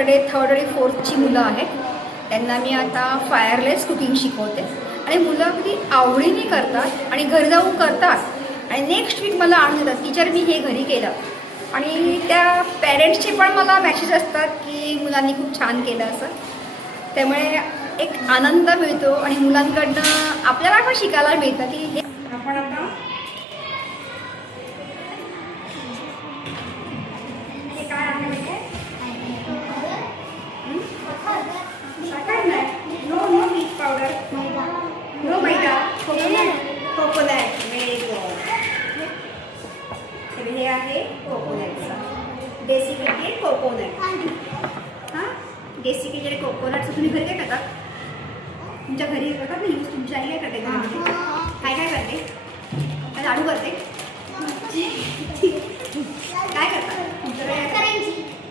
माझ्याकडे थर्ड आणि फोर्थची मुलं आहेत. त्यांना मी आता फायरलेस कुकिंग शिकवते. आणि मुलं अगदी आवडीने करतात आणि घरी जाऊन करतात. आणि नेक्स्ट वीक मला आणून देतात. टीचर मी हे घरी केलं. आणि त्या पॅरेंट्सचे पण मला मॅसेज असतात की मुलांनी खूप छान केलं असं. त्यामुळे एक आनंद मिळतो आणि मुलांकडनं आपल्याला पण शिकायला मिळतं की हे आपण आता हे काय आहे? काय नाही no no milk powder no maida coconut very good हे. आहे कोकोनटचं डेसिकेटेड कोकोनट हां डेसिकेटेड कोकोनटचं तुम्ही घरी काय करतात तुमच्या घरी करतात ना यूज तुमची आई काय करते घरामध्ये काय काय करते काय लाडू करते काय करतात तुमच्याकडे?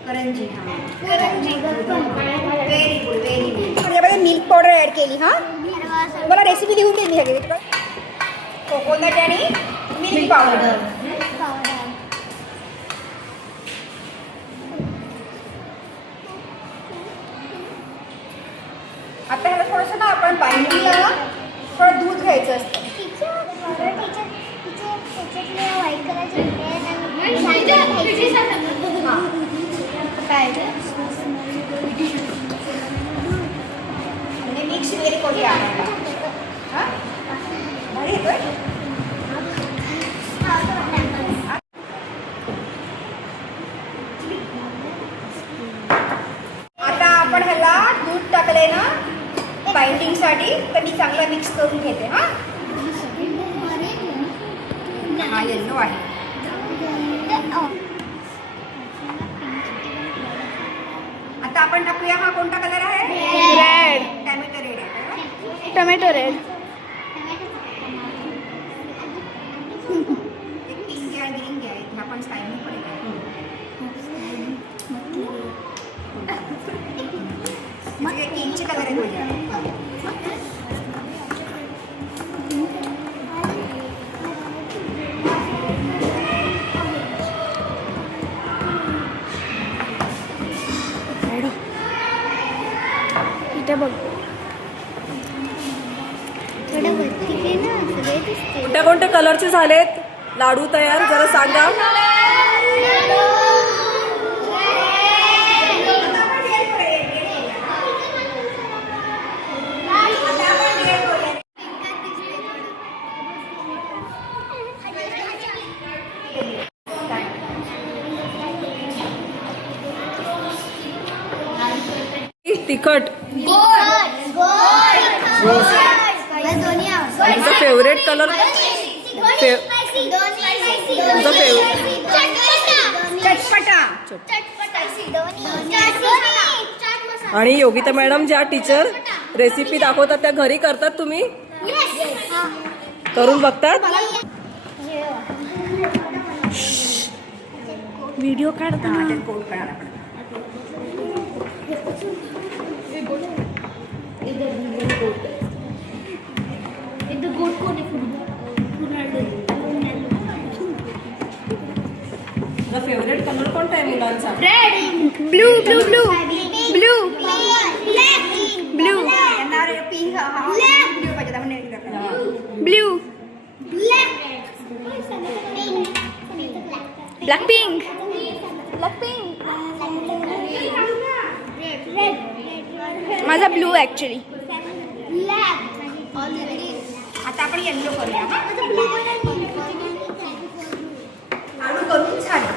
करंजी हां. करंजी. व्हेरी गुड व्हेरी गुड त्याच्यामध्ये मिल्क पावडर ॲड केली हां? मला रेसिपी लिहून दिली सगळी कोकोनट आणि मिल्क पावडर आता ह्याला थोडंसं ना आपण बाइंडिंगला ना थोडं दूध घ्यायचं असतं. काय आणायला? हां? भारी येतोय आता आपण ह्याला दूध टाकलंय ना बाइंडिंगसाठी तर मी चांगला मिक्स करून घेते हां? हा येल्लो आहे. आता आपण टाकूया हा कोणता कलर आहे रेड टॅमॅटो रेड आहे बरोबर? टोमॅटो रेड ब्लू पण आहे. कलरचे झालेत. लाडू तयार जरा सांगा. तिखट. तुमचा फेवरेट कलर तुमचा फेव चटपटा. आणि योगिता मॅडम ज्या टीचर रेसिपी दाखवतात त्या घरी करतात तुम्ही? करून बघतात? व्हिडिओ काढताना फेवरेट कलर कोणता आहे मुलांचा? Blue blue blue blue blue त्यांना पिंक ब्ल्यू पाहिजे आपण नाही करणार. ब्लू ब्लॅक पिंक माझा ब्लू ऍक्च्युली आता आपण येल्लो करूया हा आळू करून झालं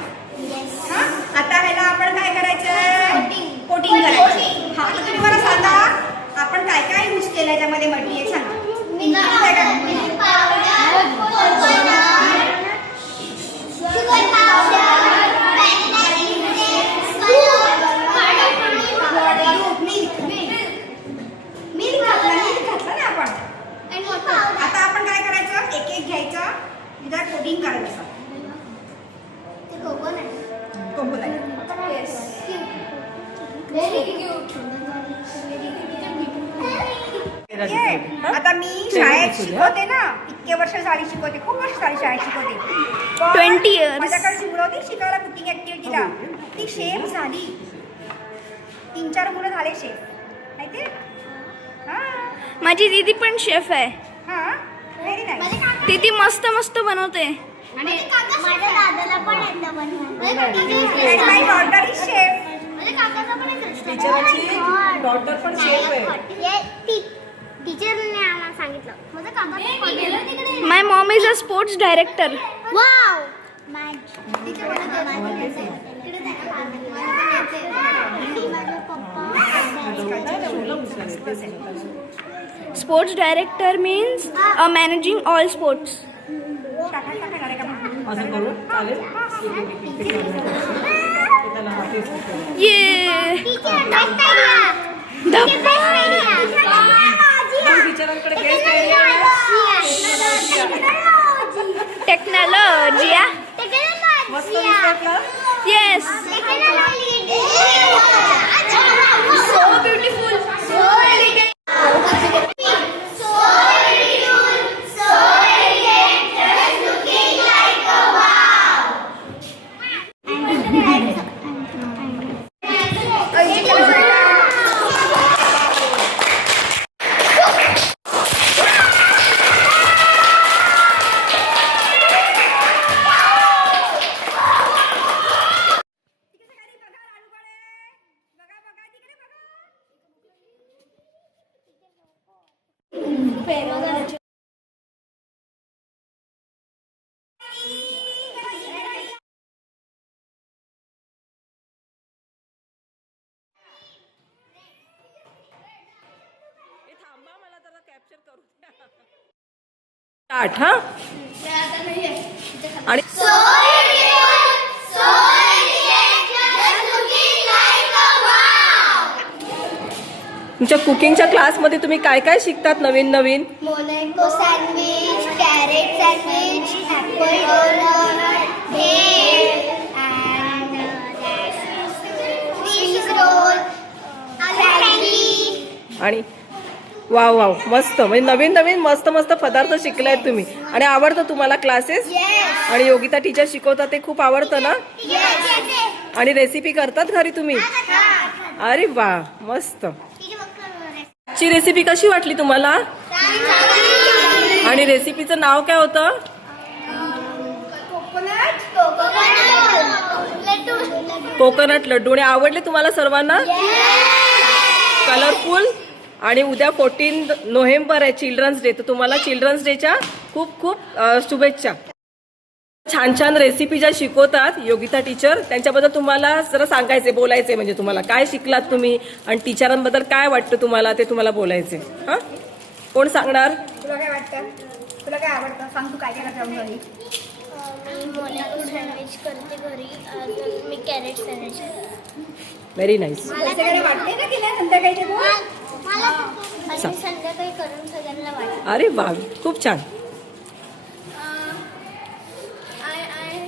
हा आता ह्याला आपण काय करायचं कोटिंग करायचं. हा आता तुम्ही मला सांगा आपण काय काय यूज केलं याच्यामध्ये मटेरियल सांगा. आता मी शाळेत शिकवते ना इतके वर्ष झाली शिकवते खूप वर्ष झाली शाळेत शिकवते पण 20 years. माझ्याकडे होती शिकायला कुकिंग ऍक्टिव्हिटीला ती शेम झाली चार मुलं झाले शेफ माहिती हां माझी दीदी पण शेफ आहे हां व्हेरी नाईस ती ती मस्त मस्त बनवते आणि माझ्या दादाला पण एकदा आणि माय डॉटर इज शेफ माझ्या काकाचा पण एक restaurant टीचराची आहे. डॉटर पण शेफ आहे. टी- टीचरने आम्हाला सांगितलं. माझं काका my mom is a sports director wow teacher sports director means a managing all sports असं करू? चालेल. ये teacher best idea teacher best idea पण टीचरांकडे गेस्ट टेक्नॉलॉजी मस्त दिसतात ना येस सो ब्युटिफुल आठ हा? आणि तुमच्या कुकिंगच्या क्लासमध्ये तुम्ही काय काय शिकतात नवीन नवीन? Monaco sandwich carrot sandwich apple donut bhel and fish roll frankie आणि वाव वाव मस्त. म्हणजे नवीन नवीन मस्त मस्त पदार्थ शिकलायत तुम्ही. आणि आवडतं तुम्हाला क्लासेस आणि योगिता टीचर शिकवतात ते खूप आवडतं ना? आणि रेसिपी करतात घरी तुम्ही? अरे वा मस्त. ची रेसिपी कशी वाटली तुम्हाला? आणि रेसिपीचं नाव काय होतं? कोकोनट लड्डू. आणि आवडले तुम्हाला सर्वांना? कलरफुल आणि उद्या फोर्टीन नोव्हेंबर आहे चिल्ड्रन्स डे तर तुम्हाला चिल्ड्रन्स डेच्या खूप खूप शुभेच्छा. छान छान रेसिपी ज्या शिकवतात योगिता टीचर त्यांच्याबद्दल तुम्हाला जरा सांगायचे बोलायचे म्हणजे तुम्हाला. काय शिकलात तुम्ही आणि टीचरांबद्दल काय वाटतं तुम्हाला ते तुम्हाला बोलायचे हां? कोण सांगणार? तुला काय वाटतं? तुला काय आवडतं? सांग तू काय काय करते जाऊन घरी मी मोनाको सँडविच करते घरी. अजून मी कॅरेट सँडविच व्हेरी नाईस वाटते वाटत अरे वा खूप छान. आय आय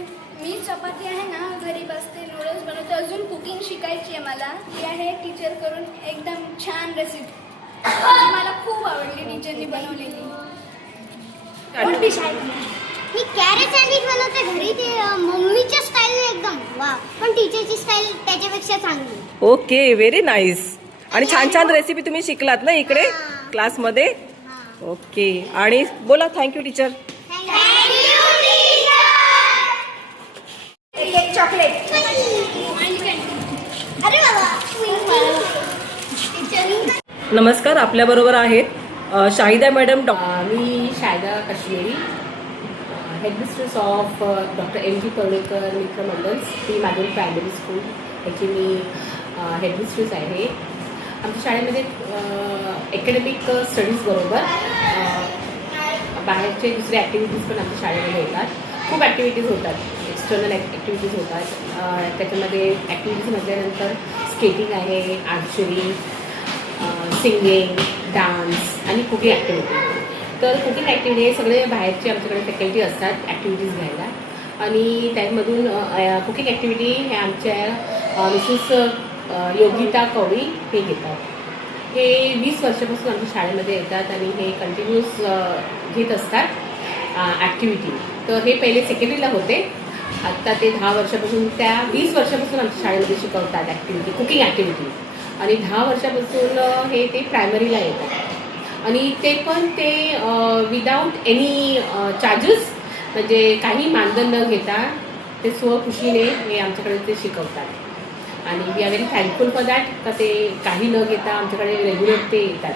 मी चपाती आहे ना घरी बसते नूडल्स बनवते. अजून कुकिंग शिकायची आहे मला. ती आहे टीचर करून एकदम छान रेसिपी मला खूप आवडली टीचरनी बनवलेली. मी कॅरेट सँडविच बनवते घरी ते मम्मीच्या स्टाईल एकदम. वा पण टीचरची स्टाईल त्याच्यापेक्षा चांगली. ओके व्हेरी नाईस आणि छान छान रेसिपी तुम्ही शिकलात ना इकडे? क्लासमध्ये ओके आणि बोला थँक्यू टीचर एक एक चॉकलेट अरे बाबा. नमस्कार आपल्याबरोबर आहेत Shahida madam Dr me Shayda Kashmiri headmistress of doctor M G Pawalekar Mitra mandals ती माधुरी प्रायमरी स्कूल याची मी हेडमिस्ट्रेस आहे. आमच्या शाळेमध्ये अकॅडमिक स्टडीजबरोबर बाहेरचे दुसरे ॲक्टिव्हिटीज पण आमच्या शाळेमध्ये होतात. खूप ॲक्टिव्हिटीज होतात. एक्सटर्नल ॲक्टिव्हिटीज होतात. त्याच्यामध्ये ॲक्टिव्हिटीज म्हटल्यानंतर स्केटिंग आहे आर्चरी सिंगिंग डान्स आणि कुकिंग ॲक्टिव्हिटी तर कुकिंग ॲक्टिव्हिटी हे सगळे बाहेरचे आमच्याकडे फॅकल्टी असतात ॲक्टिव्हिटीज घ्यायला. आणि त्यामधून कुकिंग ॲक्टिव्हिटी हे आमच्या मिसेस योगिता कवळी हे घेतात. हे वीस वर्षापासून आमच्या शाळेमध्ये येतात आणि हे कंटिन्यूस घेत असतात ॲक्टिव्हिटी तर हे पहिले सेकंडरीला होते. आत्ता ते दहा वर्षापासून त्या वीस वर्षापासून आमच्या शाळेमध्ये शिकवतात ॲक्टिव्हिटी कुकिंग ॲक्टिव्हिटी आणि दहा वर्षापासून हे ते प्रायमरीला येतात. आणि ते पण ते विदाऊट एनी चार्जेस म्हणजे काही मानधन न घेता ते स्वखुशीने हे आमच्याकडे ते शिकवतात. आणि we are very thankful for that का ते काही न घेता आमच्याकडे रेग्युलर ते येतात.